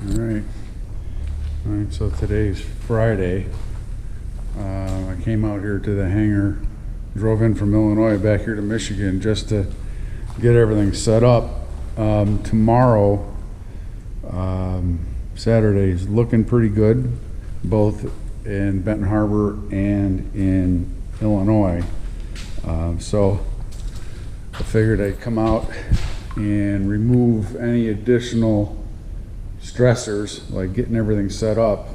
All right, so today's Friday. I came out here to the hangar, drove in from Illinois back here to Michigan just to get everything set up. Tomorrow, Saturday, is looking pretty good, both in Benton Harbor and in Illinois. So I figured I'd come out and remove any additional stressors, like getting everything set up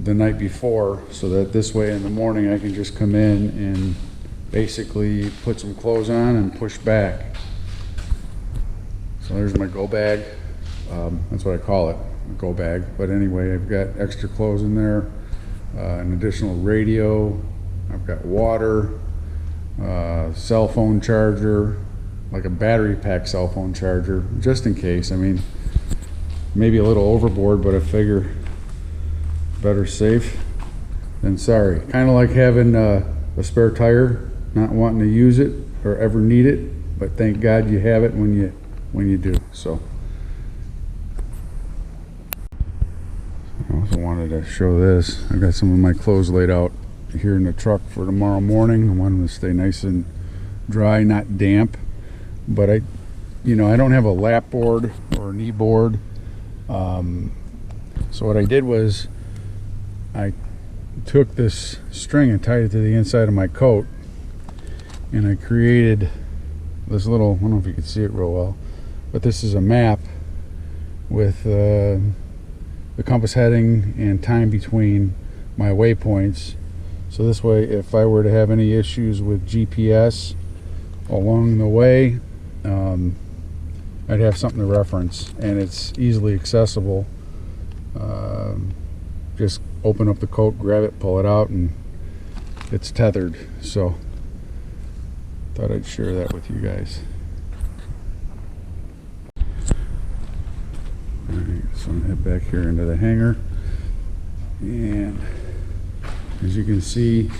the night before, so that this way in the morning I can just come in and basically put some clothes on and push back. So there's my go bag. That's what I call it, a go bag. But anyway, I've got extra clothes in there, an additional radio, I've got water, cell phone charger, like a battery pack cell phone charger, just in case. I mean, maybe a little overboard, but I figure better safe than sorry. Kind of like having a spare tire, not wanting to use it or ever need it, but thank God you have it when you do. So I also wanted to show this. I've got some of my clothes laid out here in the truck for tomorrow morning. I want them to stay nice and dry, not damp. But I don't have a lap board or a knee board. So what I did was I took this string and tied it to the inside of my coat, and I created this little, I don't know if you can see it real well, but this is a map with the compass heading and time between my waypoints. So this way, if I were to have any issues with GPS along the way, I'd have something to reference, and it's easily accessible. Just open up the coat, grab it, pull it out, and it's tethered. So thought I'd share that with you guys. Alright, so I'm gonna head back here into the hangar, and as you can see,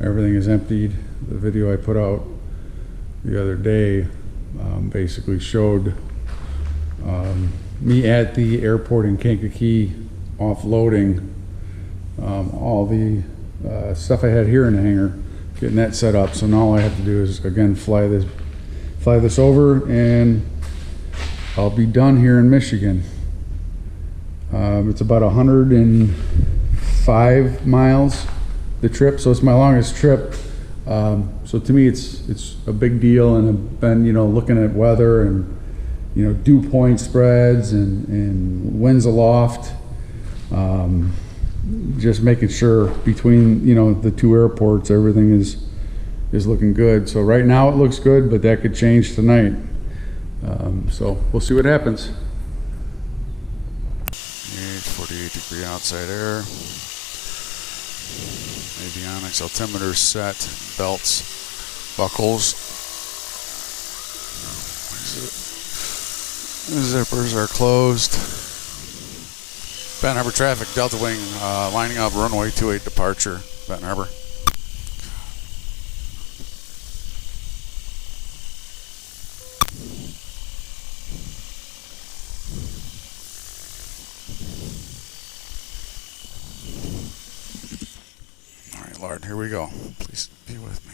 everything is emptied. The video I put out the other day basically showed me at the airport in Kankakee offloading all the stuff I had here in the hangar, getting that set up. So now all I have to do is again fly this over, and I'll be done here in Michigan. It's about 105 miles the trip, so it's my longest trip. So to me it's a big deal, and I've been looking at weather and dew point spreads and winds aloft, just making sure between the two airports everything is looking good. So right now it looks good, but that could change tonight. So we'll see what happens. 48-degree outside air. Avionics altimeter set, belts, buckles. Zippers are closed. Benton Harbor traffic, Delta Wing lining up runway 28 departure, Benton Harbor. All right, Lord, here we go. Please be with me.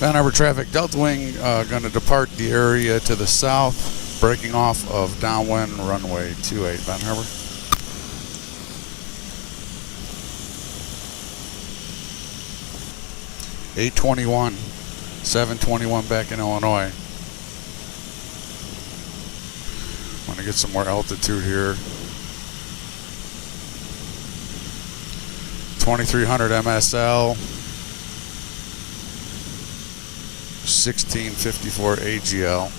Benton Harbor traffic, Delta Wing going to depart the area to the south, breaking off of downwind runway 28, Benton Harbor. (8:21), 7:21 back in Illinois. Want to get some more altitude here. 2300 MSL, 1654 AGL.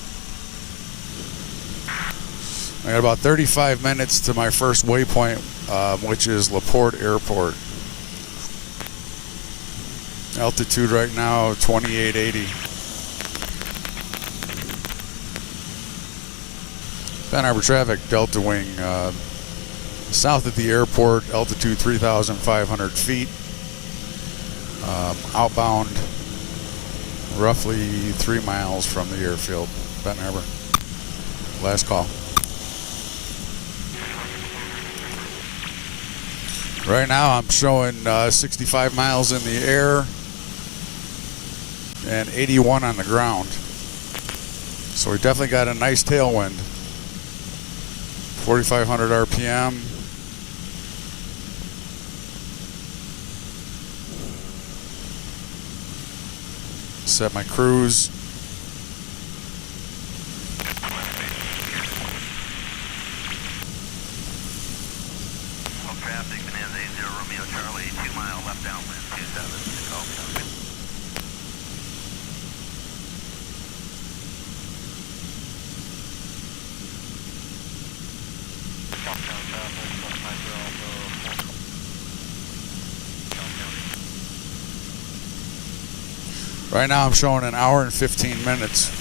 I got about 35 minutes to my first waypoint, which is LaPorte Airport. Altitude right now 2880. Ben Harbor traffic, Delta Wing, south at the airport, altitude 3,500 feet. Outbound, roughly 3 miles from the airfield, Benton Harbor. Last call. Right now I'm showing 65 miles in the air and 81 on the ground. So we definitely got a nice tailwind. 4,500 RPM. Set my cruise. Traffic, Bonanza 80 Romeo Charlie, 2 mile left downwind, 27, call me. Right now I'm showing an hour and 15 minutes.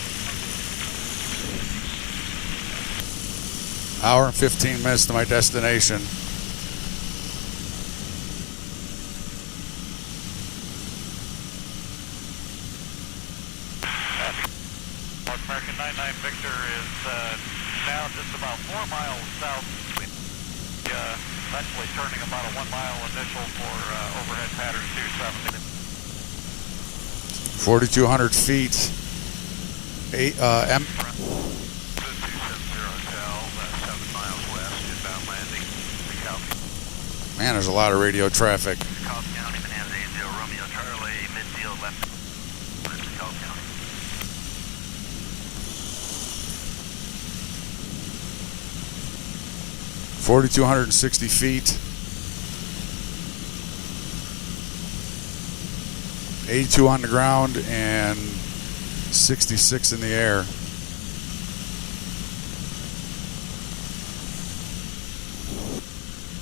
Hour and 15 minutes to my destination. American 99 Victor is now just about 4 miles south. Eventually turning about a 1 mile initial for overhead pattern 27. 4,200 feet. 7 miles west, inbound landing, Man, there's a lot of radio traffic. Cobb County, Bonanza 80 Romeo Charlie, midfield left, Cobb County. 4,260 feet. 82 on the ground and 66 in the air.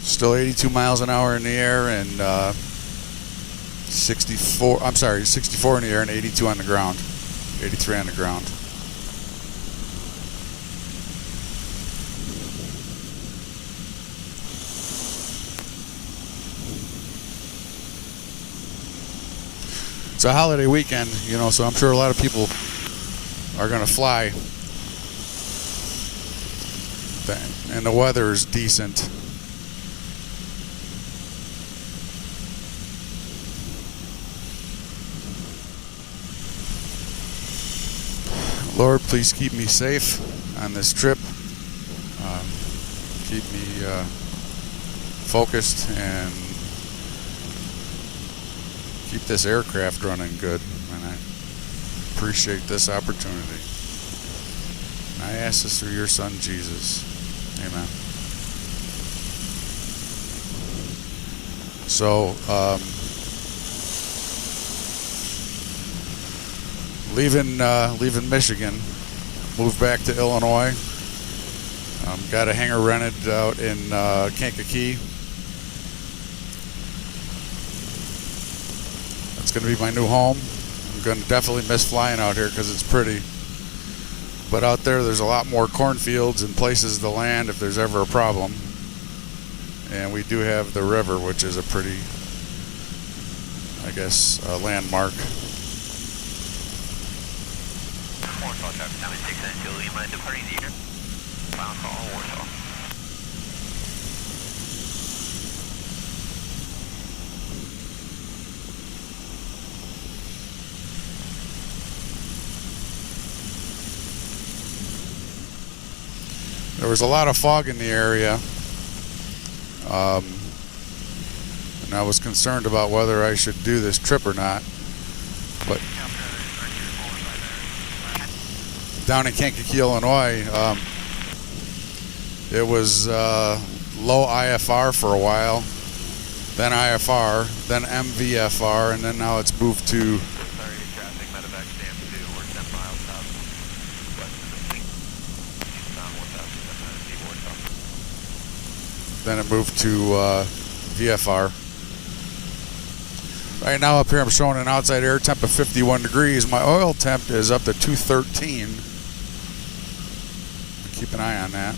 Still 82 miles an hour in the air and 64 in the air and 82 on the ground. 83 on the ground. It's a holiday weekend, you know, so I'm sure a lot of people are going to fly. And the weather is decent. Lord, please keep me safe on this trip. Keep me focused and keep this aircraft running good, and I appreciate this opportunity. And I ask this through your son, Jesus. Amen. So, leaving Michigan, moved back to Illinois. Got a hangar rented out in Kankakee. It's going to be my new home. I'm going to definitely miss flying out here because it's pretty. But out there's a lot more cornfields and places to land if there's ever a problem. And we do have the river, which is a pretty, I guess, landmark. Warsaw traffic, 76 you mind departing the air? Bound call, Warsaw. There was a lot of fog in the area, and I was concerned about whether I should do this trip or not. But down in Kankakee, Illinois, It was low IFR for a while, then IFR, then MVFR, and then now it's moved to Sorry, traffic, medevac stand 2, we're 10 miles south west of the peak. Eastbound 1,700 seaboard south. then it moved to VFR. Right now up here I'm showing an outside air temp of 51 degrees. My oil temp is up to 213. Keep an eye on that.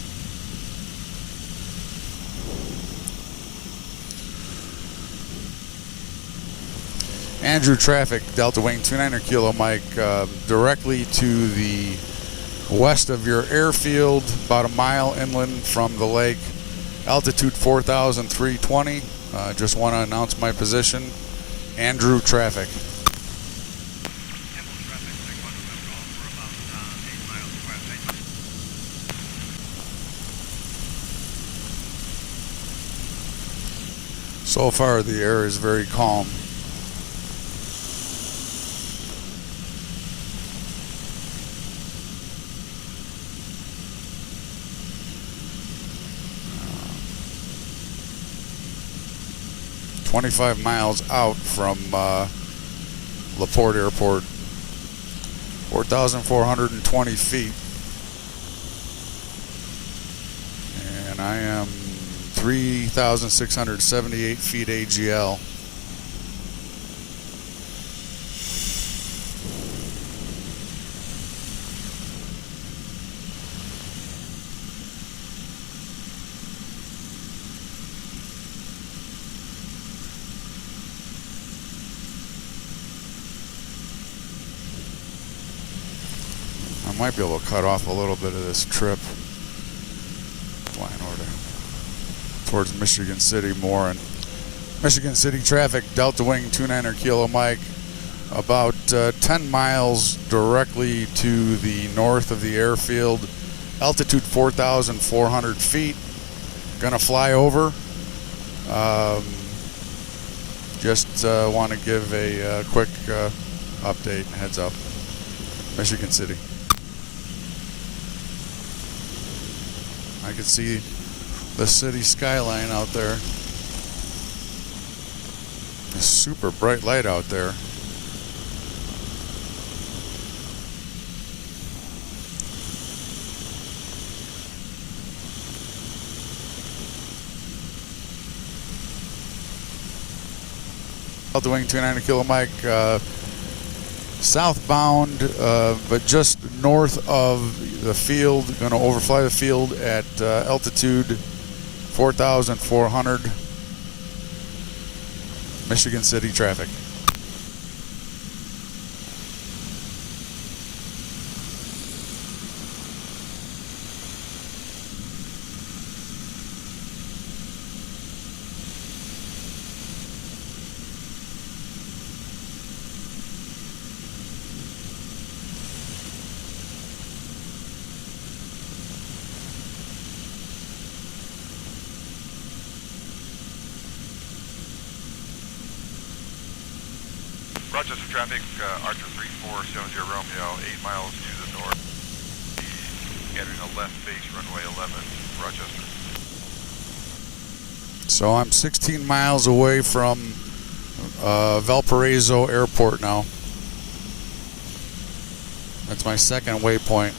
Andrew traffic, Delta Wing 29er Kilo Mike, directly to the west of your airfield, about a mile inland from the lake. Altitude 4,320. Just want to announce my position. Andrew traffic. So far the air is very calm. Uh, 25 miles out from LaPorte Airport, 4,420 feet, and I am 3,678 feet AGL. I might be able to cut off a little bit of this trip, flying over towards Michigan City more. And Michigan City traffic, Delta Wing 29er Kilo Mike, about 10 miles directly to the north of the airfield, altitude 4,400 feet. Gonna fly over. Just want to give a quick update, heads up. Michigan City. I can see the city skyline out there. A super bright light out there. Delta Wing 29er Kilo Mike, southbound, but just north of the field. Going to overfly the field at altitude 4,400. Michigan City traffic. Rochester traffic, Archer 3-4 shows your Romeo 8 miles to the north. Entering a left face runway 11, Rochester. So I'm 16 miles away from Valparaiso Airport now. That's my second waypoint.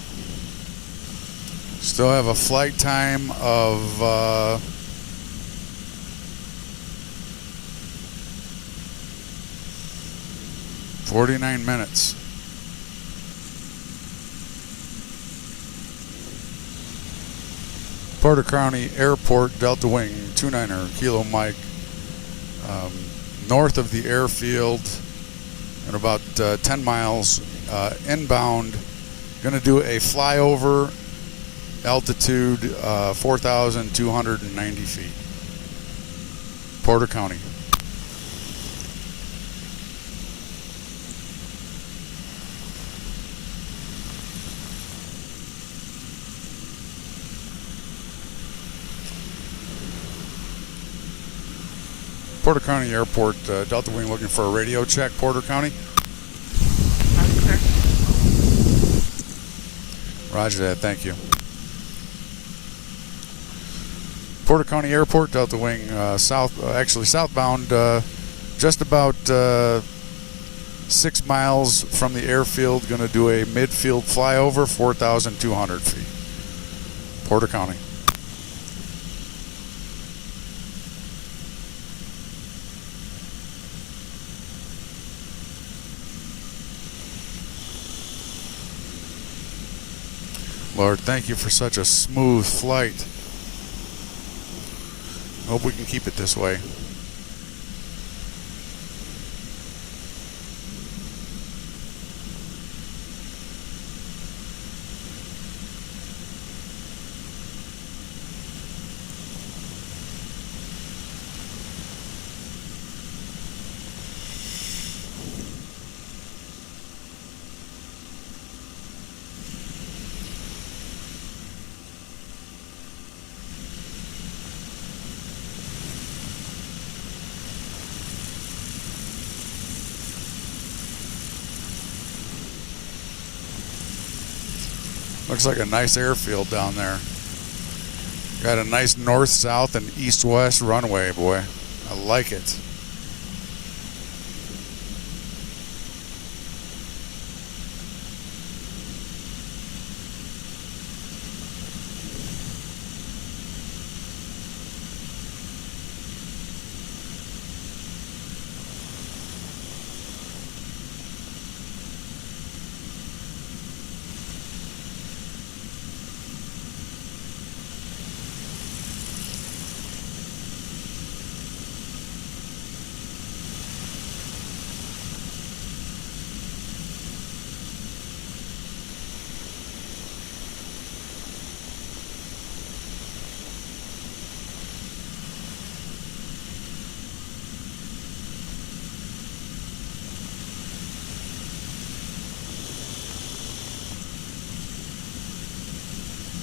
Still have a flight time of 49 minutes. Porter County Airport, Delta Wing 29er Kilo Mike, north of the airfield and about 10 miles inbound. Going to do a flyover, altitude 4,290 feet. Porter County. Porter County Airport, Delta Wing looking for a radio check, Porter County. Roger that, thank you. Porter County Airport, Delta Wing, actually southbound, just about 6 miles from the airfield. Going to do a midfield flyover, 4,200 feet. Porter County. Lord, thank you for such a smooth flight. Hope we can keep it this way. Looks like a nice airfield down there. Got a nice north, south, and east-west runway, boy. I like it.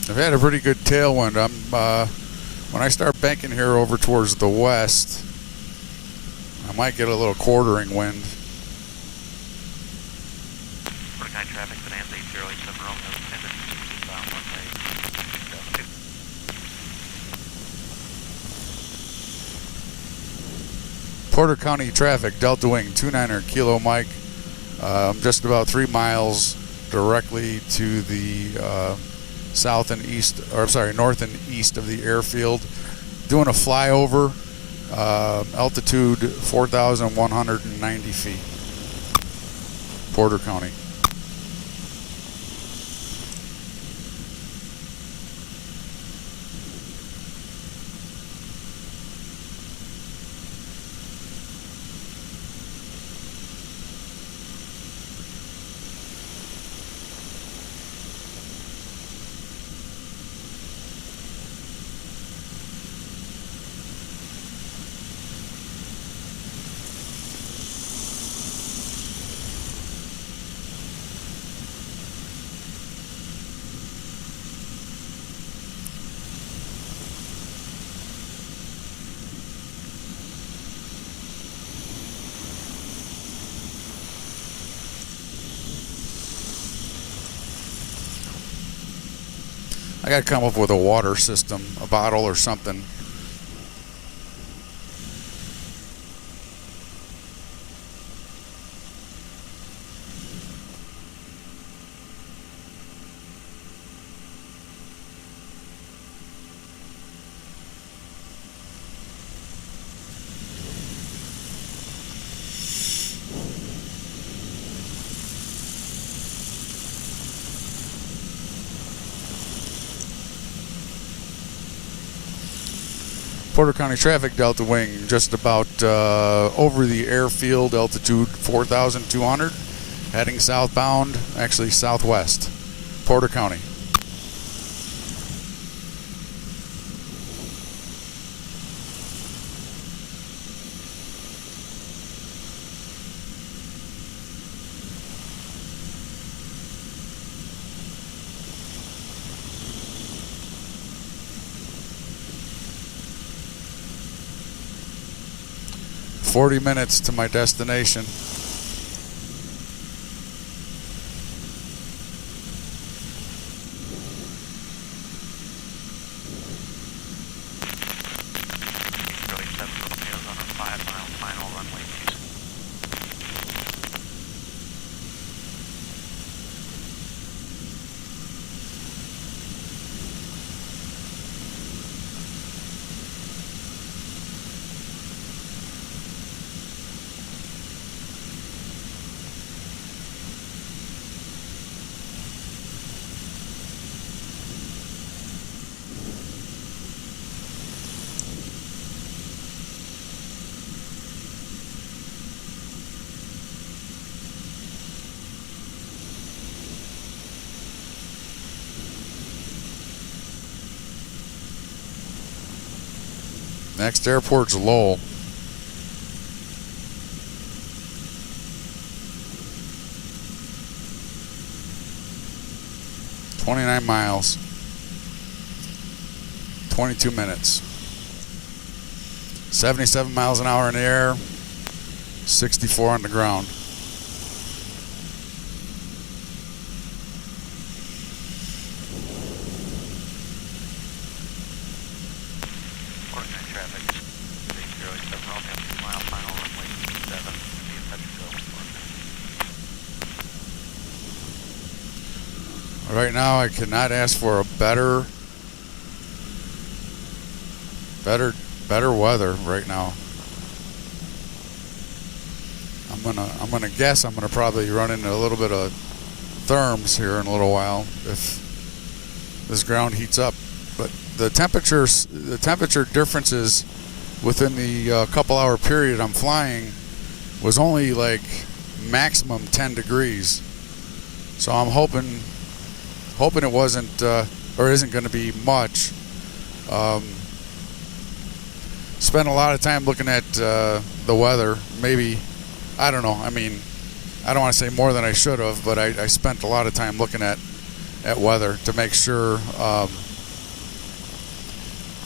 I've had a pretty good tailwind. When I start banking here over towards the west, I might get a little quartering wind. Porter County traffic, Bonanza 8087 Romeo, intended southbound runway 27. Porter County traffic, Delta Wing 29er Kilo Mike. Just about 3 miles directly to the south and east, or I'm sorry, north and east of the airfield. Doing a flyover, altitude 4,190 feet. Porter County. I gotta come up with a water system, a bottle or something. Porter County traffic, Delta Wing, just about over the airfield, altitude 4,200, heading southbound, actually southwest, Porter County. "40 minutes to my destination." Next airport's Lowell. "29 miles, 22 minutes, 77 miles an hour in the air, 64 on the ground." Right now, I cannot ask for a better weather right now. I'm gonna guess I'm gonna probably run into a little bit of therms here in a little while if this ground heats up. But the temperature differences within the couple hour period I'm flying was only like maximum 10 degrees. So I'm hoping it wasn't or isn't going to be much. Spent a lot of time looking at the weather. Maybe, I don't know. I mean, I don't want to say more than I should have, but I spent a lot of time looking at weather to make sure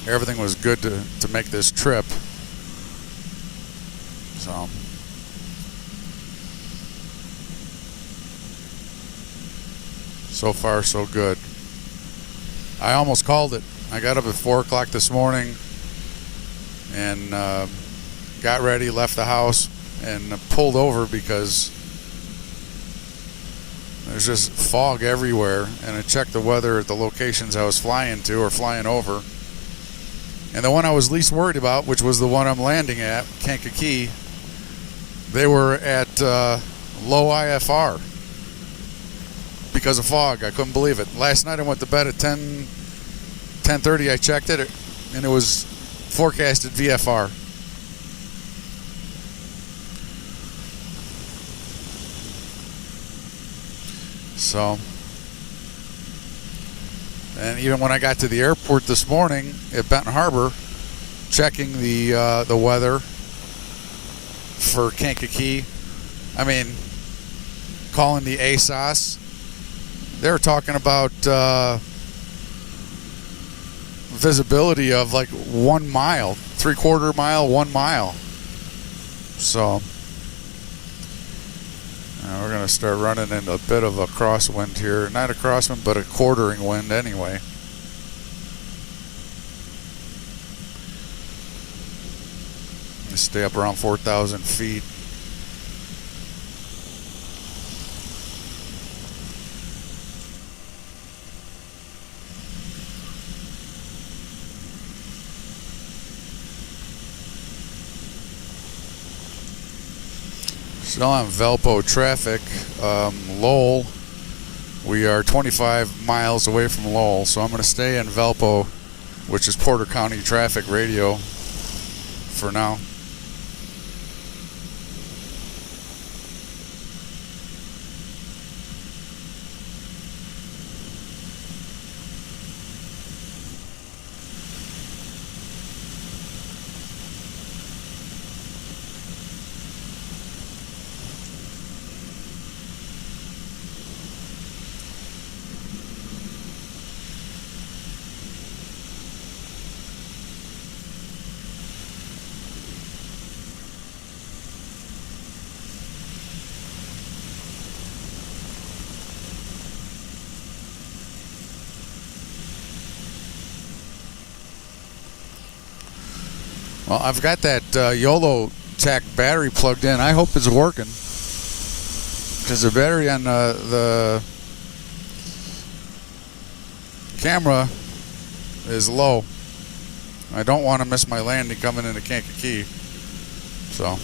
everything was good to make this trip. So far, so good. I almost called it. I got up at 4 o'clock this morning and got ready, left the house, and pulled over because there's just fog everywhere. And I checked the weather at the locations I was flying to or flying over. And the one I was least worried about, which was the one I'm landing at, Kankakee, they were at low IFR. Because of fog. I couldn't believe it. Last night I went to bed at 10:30. I checked it, and it was forecasted VFR. So, and even when I got to the airport this morning at Benton Harbor, checking the weather for Kankakee, I mean, calling the ASOS. They were talking about visibility of like 1 mile, 3/4 mile, 1 mile. So we're going to start running into a bit of a crosswind here. Not a crosswind, but a quartering wind anyway. Stay up around 4,000 feet. Still on Valpo traffic. Lowell, we are 25 miles away from Lowell, so I'm going to stay in Valpo, which is Porter County traffic radio for now. Well, I've got that YOLO Tech battery plugged in. I hope it's working, because the battery on the camera is low. I don't want to miss my landing coming into Kankakee. So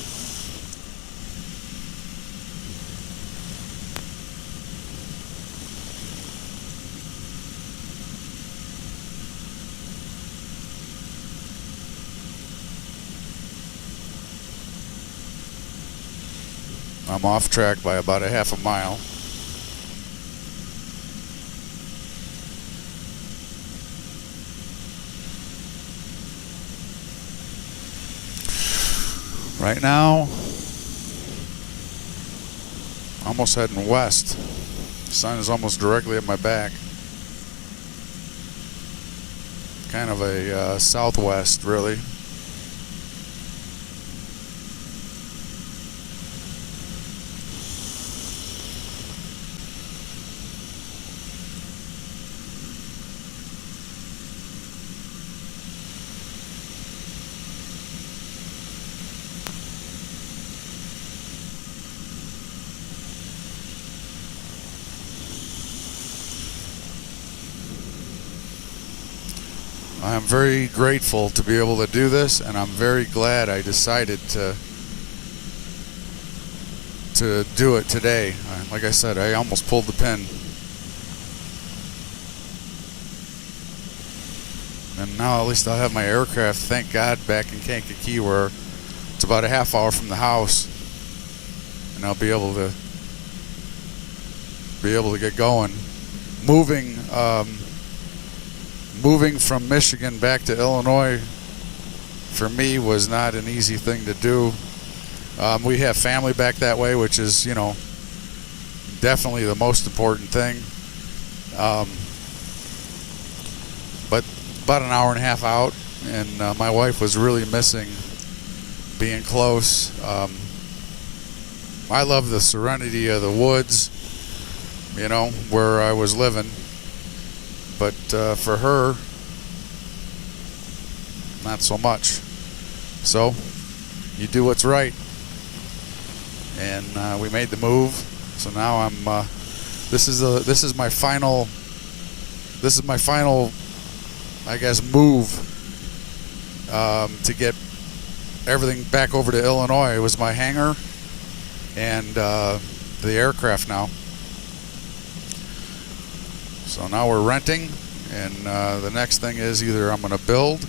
I'm off track by about a half a mile. Right now, almost heading west. The sun is almost directly at my back. Kind of a southwest, really. I'm very grateful to be able to do this, and I'm very glad I decided to do it today. Like I said, I almost pulled the pin. And now at least I'll have my aircraft, thank God, back in Kankakee, where it's about a half hour from the house, and I'll be able to get going. Moving from Michigan back to Illinois for me was not an easy thing to do. We have family back that way, which is, you know, definitely the most important thing. But about an hour and a half out, and my wife was really missing being close. I love the serenity of the woods, you know, where I was living. But for her, not so much. So you do what's right, and we made the move. So now I'm. This is my final, I guess, move to get everything back over to Illinois. It was my hangar and the aircraft now. So now we're renting, and the next thing is either I'm going to build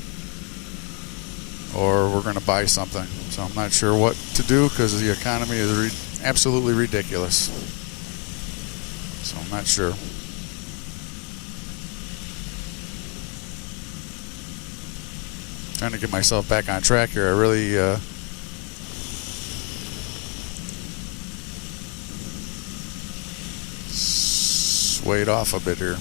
or we're going to buy something. So I'm not sure what to do because the economy is absolutely ridiculous. So I'm not sure. Trying to get myself back on track here. I really swayed off a bit here.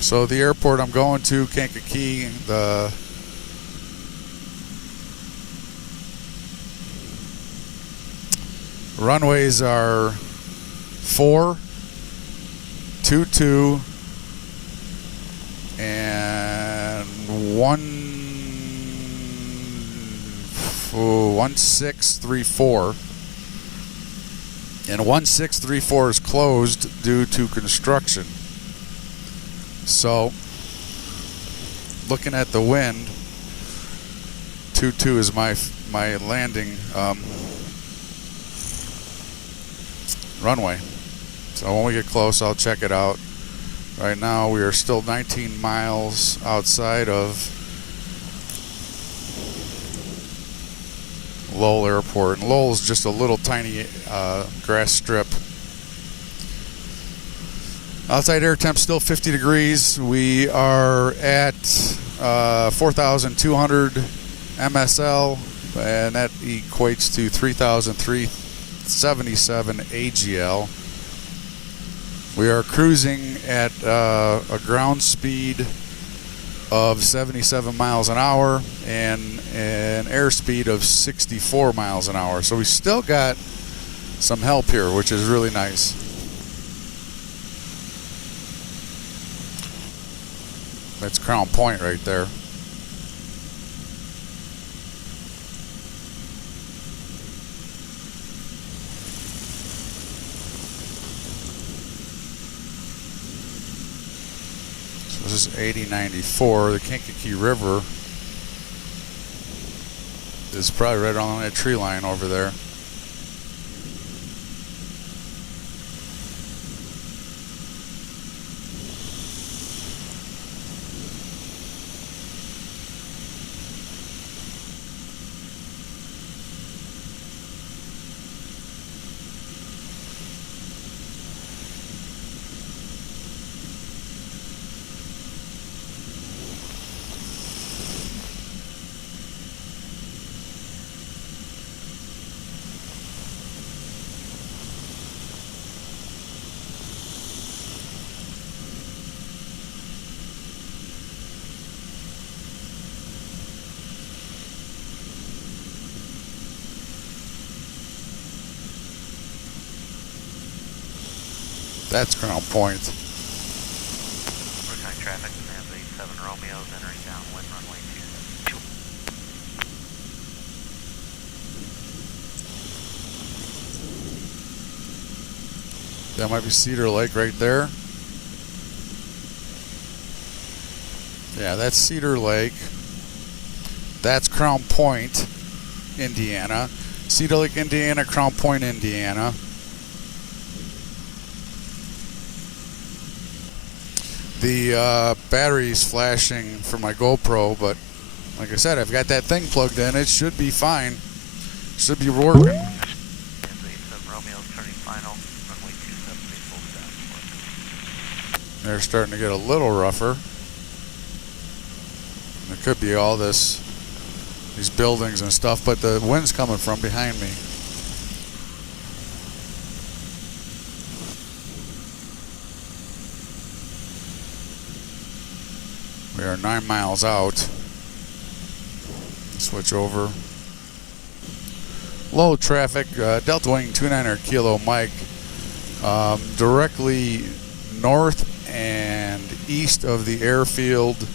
So the airport I'm going to, Kankakee, the runways are 4, 22, and 1634. And 1634 is closed due to construction. So, looking at the wind, 22 is my landing runway. So when we get close, I'll check it out. Right now, we are still 19 miles outside of Lowell Airport. And Lowell is just a little tiny grass strip. Outside air temp still 50 degrees. We are at 4,200 MSL, and that equates to 3,377 AGL. We are cruising at a ground speed of 77 miles an hour and an airspeed of 64 miles an hour. So we still got some help here, which is really nice. That's Crown Point right there. So this is 8094. The Kankakee River is probably right along that tree line over there. That's Crown Point. Overtime traffic, Command 7 Romeo's entering downwind runway 27. That might be Cedar Lake right there. Yeah, that's Cedar Lake. That's Crown Point, Indiana. Cedar Lake, Indiana, Crown Point, Indiana. The battery's flashing for my GoPro, but like I said, I've got that thing plugged in. It should be fine. Should be working. Command 7 Romeo's turning final, runway 27 full stop. They're starting to get a little rougher. It could be all these buildings and stuff, but the wind's coming from behind me. We are 9 miles out. Switch over. Low traffic, Delta Wing 29er Kilo Mike, directly north and east of the airfield,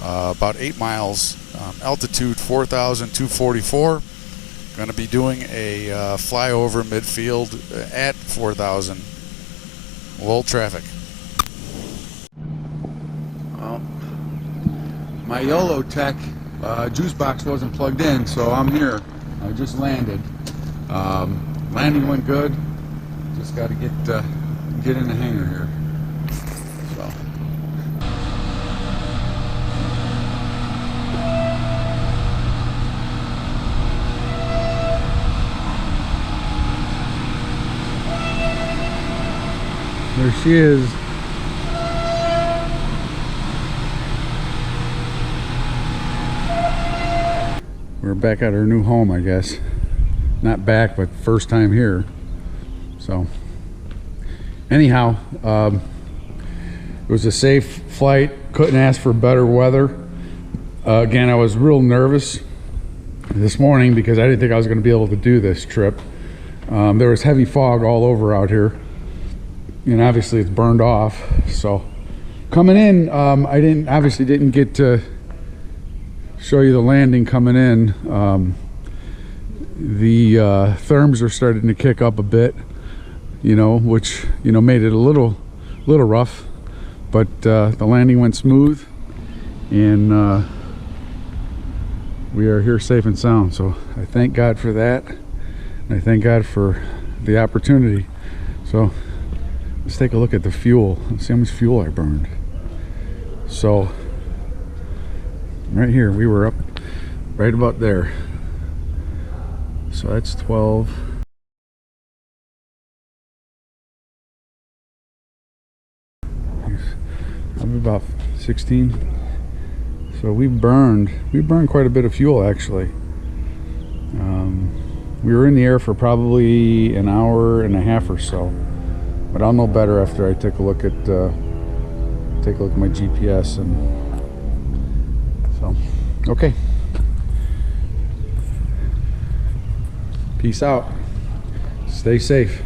about 8 miles, altitude 4,244. Going to be doing a flyover midfield at 4,000. Low traffic. Well, my YOLO Tech juice box wasn't plugged in, so I'm here. I just landed. Landing went good. Just got to get in the hangar here. So. There she is. We're back at our new home, I guess. Not back, but first time here. So, anyhow, it was a safe flight. Couldn't ask for better weather. Again, I was real nervous this morning because I didn't think I was going to be able to do this trip. There was heavy fog all over out here, and obviously it's burned off. So, coming in, I didn't get to show you the landing coming in. The therms are starting to kick up a bit, which made it a little rough, but the landing went smooth, and we are here safe and sound. So I thank God for that, and I thank God for the opportunity. So let's take a look at the fuel. Let's see how much fuel I burned. So right here, we were up right about there. So that's 12. Probably about 16. So we burned quite a bit of fuel actually. We were in the air for probably an hour and a half or so, but I'll know better after I take a look at my GPS. And so, okay. Peace out. Stay safe.